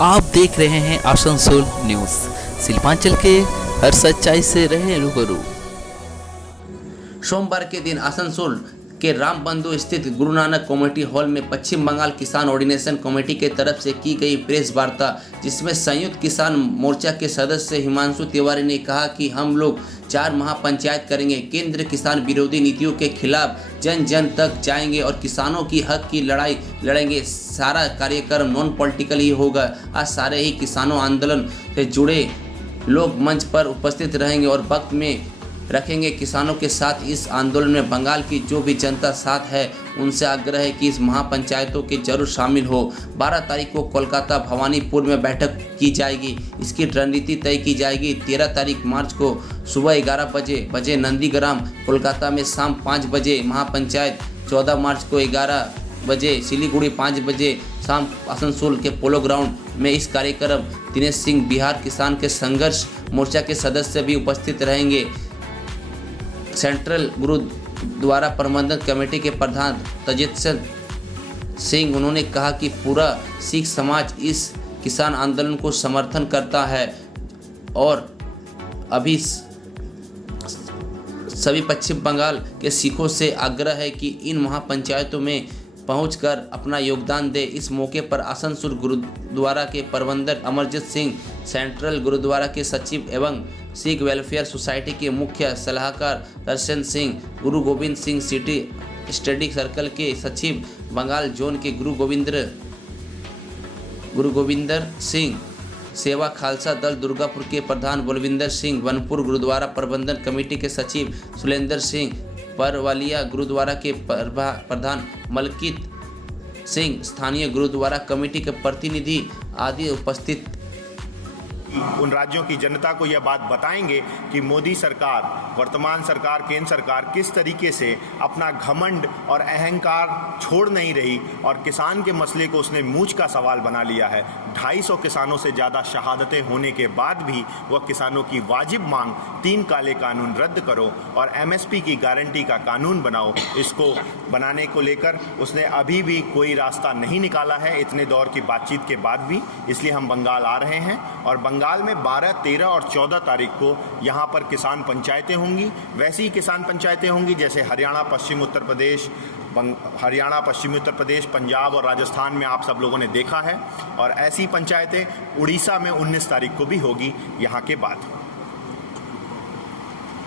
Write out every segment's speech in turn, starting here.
आप देख रहे हैं आसनसोल न्यूज़। सीमांचल के हर सच्चाई से रहे रूबरू। सोमवार के दिन आसनसोल के राम बंधु स्थित गुरु नानक कम्युनिटी हॉल में पश्चिम बंगाल किसान ऑर्डिनेशन कमेटी के तरफ से की गई प्रेस वार्ता, जिसमें संयुक्त किसान मोर्चा के सदस्य हिमांशु तिवारी ने कहा कि हम लोग 4 महापंचायत करेंगे, केंद्र किसान विरोधी नीतियों के खिलाफ जन जन तक जाएंगे और किसानों की हक की लड़ाई लड़ेंगे। सारा कार्यक्रम नॉन पॉलिटिकल ही होगा। आज सारे ही किसानों आंदोलन से जुड़े लोग मंच पर उपस्थित रहेंगे और वक्त में रखेंगे किसानों के साथ। इस आंदोलन में बंगाल की जो भी जनता साथ है उनसे आग्रह है कि इस महापंचायतों के जरूर शामिल हो। 12 तारीख को कोलकाता भवानीपुर में बैठक की जाएगी, इसकी रणनीति तय की जाएगी। 13 तारीख मार्च को सुबह 11 बजे नंदीग्राम कोलकाता में, शाम 5 बजे महापंचायत। 14 मार्च को 11 बजे सिलीगुड़ी, 5 बजे शाम आसनसोल के पोलो ग्राउंड में इस कार्यक्रम। दिनेश सिंह बिहार किसान के संघर्ष मोर्चा के सदस्य भी उपस्थित रहेंगे। सेंट्रल गुरुद्वारा प्रबंधन कमेटी के प्रधान तजेतर सिंह, उन्होंने कहा कि पूरा सिख समाज इस किसान आंदोलन को समर्थन करता है और अभी सभी पश्चिम बंगाल के सिखों से आग्रह है कि इन महापंचायतों में पहुंचकर अपना योगदान दे। इस मौके पर आसनसोल गुरुद्वारा के प्रबंधक अमरजीत सिंह, सेंट्रल गुरुद्वारा के सचिव एवं सिख वेलफेयर सोसाइटी के मुख्य सलाहकार दर्शन सिंह, गुरु Govind Singh city study circle के सचिव, बंगाल जोन के गुरु गोविंदर सिंह, सेवा खालसा दल दुर्गापुर के प्रधान बलविंदर सिंह, वनपुर गुरुद्वारा प्रबंधन कमेटी के सचिव सुलेंदर सिंह, परवालिया गुरुद्वारा के प्रधान मलकीत सिंह, स्थानीय गुरुद्वारा कमेटी के प्रतिनिधि आदि उपस्थित। उन राज्यों की जनता को यह बात बताएंगे कि मोदी सरकार, वर्तमान सरकार, केंद्र सरकार किस तरीके से अपना घमंड और अहंकार छोड़ नहीं रही और किसान के मसले को उसने मूंछ का सवाल बना लिया है। 250 किसानों से ज़्यादा शहादतें होने के बाद भी वह किसानों की वाजिब मांग 3 काले कानून रद्द करो और MSP की गारंटी का कानून बनाओ, इसको बनाने को लेकर उसने अभी भी कोई रास्ता नहीं निकाला है, इतने दौर की बातचीत के बाद भी। इसलिए हम बंगाल आ रहे हैं और बंगाल में 12, 13 और 14 तारीख को यहाँ पर किसान पंचायतें होंगी। वैसी ही किसान पंचायतें होंगी जैसे हरियाणा, पश्चिमी उत्तर प्रदेश, पंजाब और राजस्थान में आप सब लोगों ने देखा है। और ऐसी पंचायतें उड़ीसा में 19 तारीख को भी होगी यहाँ के बाद।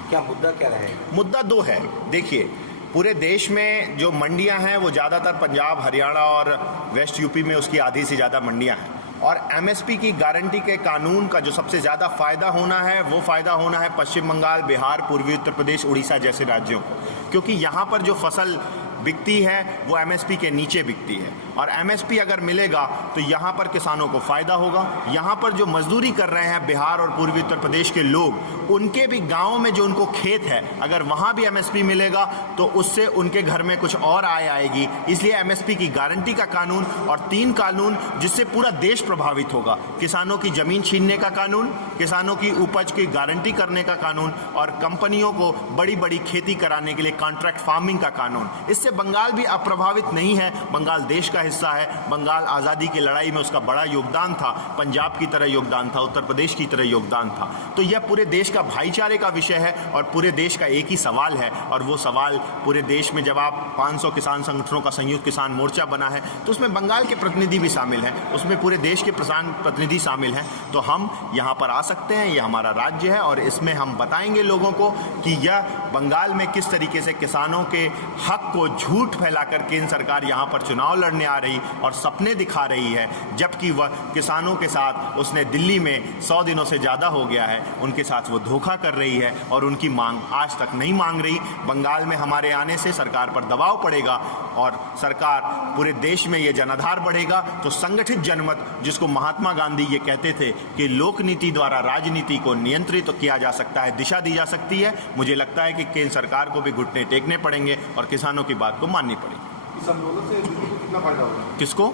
क्या मुद्दा क्या रहेगा? मुद्दा 2 है। देखिए, पूरे देश में जो मंडियां हैं वो ज़्यादातर पंजाब, हरियाणा और वेस्ट यूपी में उसकी आधी से ज़्यादा मंडियां हैं। और MSP की गारंटी के कानून का जो सबसे ज़्यादा फ़ायदा होना है वो फ़ायदा होना है पश्चिम बंगाल, बिहार, पूर्वी उत्तर प्रदेश, उड़ीसा जैसे राज्यों को, क्योंकि यहाँ पर जो फसल बिकती है वो MSP के नीचे बिकती है। और MSP अगर मिलेगा तो यहाँ पर किसानों को फ़ायदा होगा। यहाँ पर जो मजदूरी कर रहे हैं बिहार और पूर्वी उत्तर प्रदेश के लोग, उनके भी गाँव में जो उनको खेत है, अगर वहाँ भी MSP मिलेगा तो उससे उनके घर में कुछ और आय आएगी। इसलिए MSP की गारंटी का कानून और 3 कानून जिससे पूरा देश प्रभावित होगा। किसानों की ज़मीन छीनने का कानून, किसानों की उपज की गारंटी करने का कानून और कंपनियों को बड़ी बड़ी खेती कराने के लिए कॉन्ट्रैक्ट फार्मिंग का कानून। इससे बंगाल भी अप्रभावित नहीं है। बंगाल देश का हिस्सा है। बंगाल आज़ादी की लड़ाई में उसका बड़ा योगदान था, पंजाब की तरह योगदान था, उत्तर प्रदेश की तरह योगदान था। तो यह पूरे देश का भाईचारे का विषय है और पूरे देश का एक ही सवाल है। और वो सवाल पूरे देश में, जब आप 500 किसान संगठनों का संयुक्त किसान मोर्चा बना है तो उसमें बंगाल के प्रतिनिधि भी शामिल हैं, उसमें पूरे देश के किसान प्रतिनिधि शामिल हैं। तो हम यहाँ पर आ सकते हैं, ये हमारा राज्य है और इसमें हम बताएंगे लोगों को कि यह बंगाल में किस तरीके से किसानों के हक को झूठ फैलाकर केंद्र सरकार यहाँ पर चुनाव लड़ने आ रही और सपने दिखा रही है, जबकि वह किसानों के साथ उसने दिल्ली में 100 दिनों से ज़्यादा हो गया है, उनके साथ वो धोखा कर रही है और उनकी मांग आज तक नहीं मांग रही। बंगाल में हमारे आने से सरकार पर दबाव पड़ेगा और सरकार पूरे देश में ये जनाधार बढ़ेगा तो संगठित जनमत, जिसको महात्मा गांधी ये कहते थे कि लोक नीति द्वारा राजनीति को नियंत्रित तो किया जा सकता है, दिशा दी जा सकती है, मुझे लगता है कि केंद्र सरकार को भी घुटने टेकने पड़ेंगे और किसानों की बात को माननी पड़ेगी। इस आंदोलन से कितना फायदा होगा? किसको?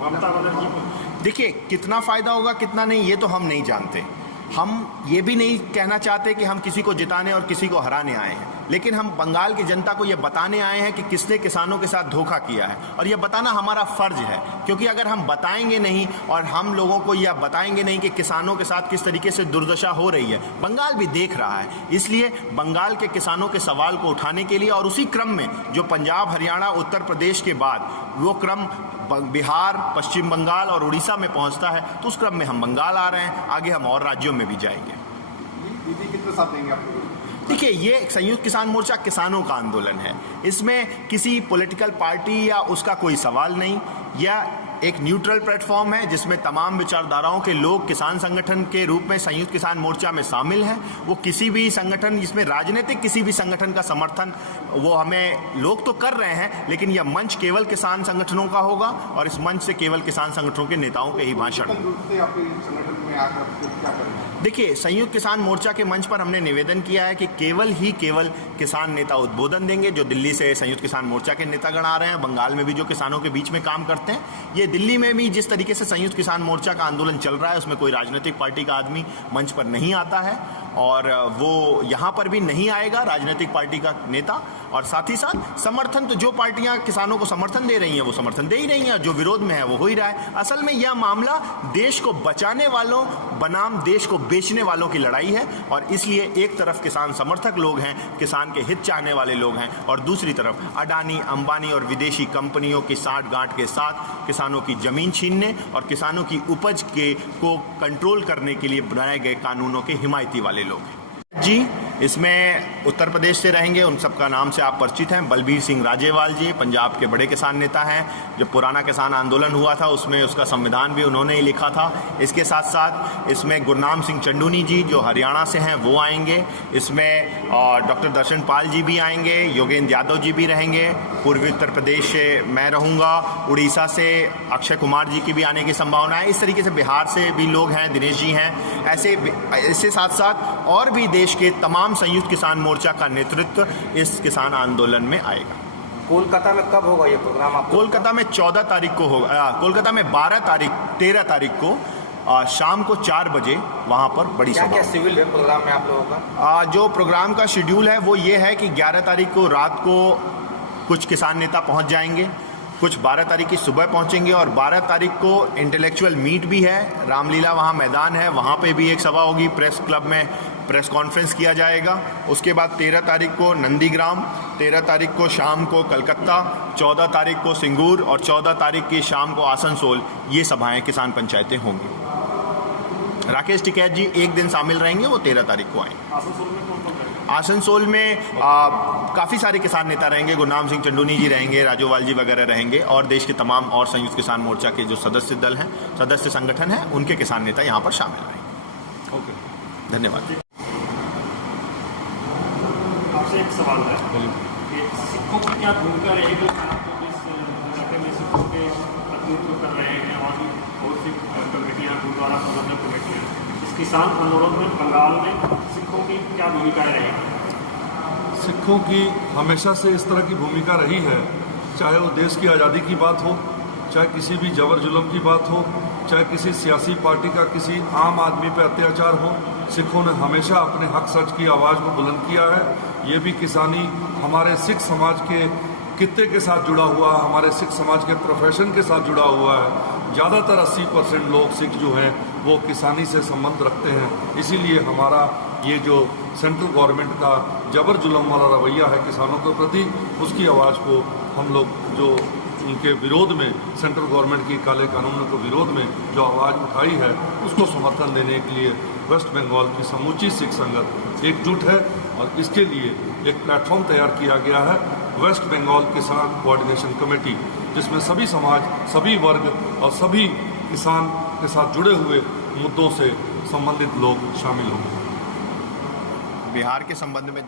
ममता बनर्जी को। देखिए, कितना फायदा होगा कितना नहीं ये तो हम नहीं जानते। हम ये भी नहीं कहना चाहते कि हम किसी को जिताने और किसी को हराने आए हैं। लेकिन हम बंगाल की जनता को यह बताने आए हैं कि किसने किसानों के साथ धोखा किया है, और यह बताना हमारा फर्ज है, क्योंकि अगर हम बताएंगे नहीं और हम लोगों को यह बताएंगे नहीं कि किसानों के साथ किस तरीके से दुर्दशा हो रही है, बंगाल भी देख रहा है। इसलिए बंगाल के किसानों के सवाल को उठाने के लिए, और उसी क्रम में जो पंजाब, हरियाणा, उत्तर प्रदेश के बाद वो क्रम बिहार, पश्चिम बंगाल और उड़ीसा में पहुंचता है, तो उस क्रम में हम बंगाल आ रहे हैं, आगे हम और राज्यों में भी जाएंगे। दीदी कितने साथ देंगे आप? देखिए, ये संयुक्त किसान मोर्चा किसानों का आंदोलन है, इसमें किसी पॉलिटिकल पार्टी या उसका कोई सवाल नहीं। यह एक न्यूट्रल प्लेटफॉर्म है जिसमें तमाम विचारधाराओं के लोग किसान संगठन के रूप में संयुक्त किसान मोर्चा में शामिल हैं। वो किसी भी संगठन, जिसमें राजनीतिक किसी भी संगठन का समर्थन वो हमें लोग तो कर रहे हैं, लेकिन यह मंच केवल किसान संगठनों का होगा और इस मंच से केवल किसान संगठनों के नेताओं के ही भाषण। देखिए, संयुक्त किसान मोर्चा के मंच पर हमने निवेदन किया है कि केवल किसान नेता उद्बोधन देंगे। जो दिल्ली से संयुक्त किसान मोर्चा के नेतागण आ रहे हैं, बंगाल में भी जो किसानों के बीच में काम करते हैं, ये दिल्ली में भी जिस तरीके से संयुक्त किसान मोर्चा का आंदोलन चल रहा है, उसमें कोई राजनीतिक पार्टी का आदमी मंच पर नहीं आता है और वो यहाँ पर भी नहीं आएगा राजनीतिक पार्टी का नेता। और साथ ही साथ समर्थन, तो जो पार्टियां किसानों को समर्थन दे रही हैं वो समर्थन दे ही रही हैं, जो विरोध में है वो हो ही रहा है। असल में यह मामला देश को बचाने वालों बनाम देश को बेचने वालों की लड़ाई है, और इसलिए एक तरफ किसान समर्थक लोग हैं, किसान के हित चाहने वाले लोग हैं, और दूसरी तरफ अडानी, अंबानी और विदेशी कंपनियों की साठगांठ के साथ किसानों की जमीन छीनने और किसानों की उपज को कंट्रोल करने के लिए बनाए गए कानूनों के हिमायती वाले लोग हैं। जी, इसमें उत्तर प्रदेश से रहेंगे, उन सबका नाम से आप परिचित हैं। बलबीर सिंह राजेवाल जी पंजाब के बड़े किसान नेता हैं। जब पुराना किसान आंदोलन हुआ था उसमें उसका संविधान भी उन्होंने ही लिखा था। इसके साथ साथ इसमें गुरनाम सिंह चंडूनी जी जो हरियाणा से हैं वो आएंगे। इसमें डॉक्टर दर्शन पाल जी भी आएंगे, योगेंद्र यादव जी भी रहेंगे। पूर्वी उत्तर प्रदेश से मैं रहूँगा, उड़ीसा से अक्षय कुमार जी की भी आने की संभावना है। इस तरीके से बिहार से भी लोग हैं, दिनेश जी हैं। ऐसे इससे साथ साथ और भी देश के तमाम संयुक्त किसान मोर्चा का नेतृत्व इस किसान आंदोलन में आएगा। कोलकाता में कब होगा ये प्रोग्राम? आप कोलकाता में 14 तारीख को होगा। कोलकाता में 13 तारीख को शाम को 4 बजे वहाँ पर बड़ी सभा। क्या शेड्यूल है प्रोग्राम में आप लोगों का? जो प्रोग्राम का शेड्यूल है वो ये है कि 11 तारीख को रात को कुछ किसान नेता पहुँच जाएंगे, कुछ 12 तारीख की सुबह पहुंचेंगे, और 12 तारीख को इंटेलेक्चुअल मीट भी है, रामलीला वहाँ मैदान है, वहाँ पे भी एक सभा होगी, प्रेस क्लब में प्रेस कॉन्फ्रेंस किया जाएगा। उसके बाद 13 तारीख को नंदीग्राम, 13 तारीख को शाम को कलकत्ता, 14 तारीख को सिंगूर और 14 तारीख की शाम को आसनसोल, ये सभाएं किसान पंचायतें होंगी। राकेश टिकैत जी एक दिन शामिल रहेंगे, वो 13 तारीख को आएंगे। आसनसोल में काफ़ी सारे किसान नेता रहेंगे, गुरनाम सिंह चंडूनी जी रहेंगे, राजोवाल जी वगैरह रहेंगे, और देश के तमाम और संयुक्त किसान मोर्चा के जो सदस्य दल हैं, सदस्य संगठन हैं, उनके किसान नेता यहाँ पर शामिल रहेंगे। ओके, धन्यवाद। आपसे एक सवाल है कि सिखों की क्या भूमिका रहेगी? आप तो इस इलाके में सिखों के प्रतिनिधित्व कर रहे हैं और भी बहुत सी कमेटियाँ, गुरुद्वारा प्रबंधक कमेटियाँ, इस किसान आंदोलन में बंगाल में सिखों की क्या भूमिका रहेगी? सिखों की हमेशा से इस तरह की भूमिका रही है, चाहे वो देश की आज़ादी की बात हो, चाहे किसी भी जबर जुल्म की बात हो, चाहे किसी सियासी पार्टी का किसी आम आदमी पर अत्याचार हो। सिखों ने हमेशा अपने हक सच की आवाज़ को बुलंद किया है। ये भी किसानी हमारे सिख समाज के कित्ते के साथ जुड़ा हुआ, हमारे सिख समाज के प्रोफेशन के साथ जुड़ा हुआ है। ज़्यादातर 80% लोग सिख जो हैं वो किसानी से संबंध रखते हैं। इसीलिए हमारा ये जो सेंट्रल गवर्नमेंट का जबर जुल्म वाला रवैया है किसानों के प्रति, उसकी आवाज़ को हम लोग जो उनके विरोध में, सेंट्रल गवर्नमेंट की काले कानूनों के विरोध में जो आवाज़ उठाई है, उसको समर्थन देने के लिए वेस्ट बंगाल की समूची सिख संगत एकजुट है। और इसके लिए एक प्लेटफॉर्म तैयार किया गया है, वेस्ट बंगाल किसान कोऑर्डिनेशन कमेटी, जिसमें सभी समाज, सभी वर्ग और सभी किसान के साथ जुड़े हुए मुद्दों से संबंधित लोग शामिल होंगे। बिहार के संबंध में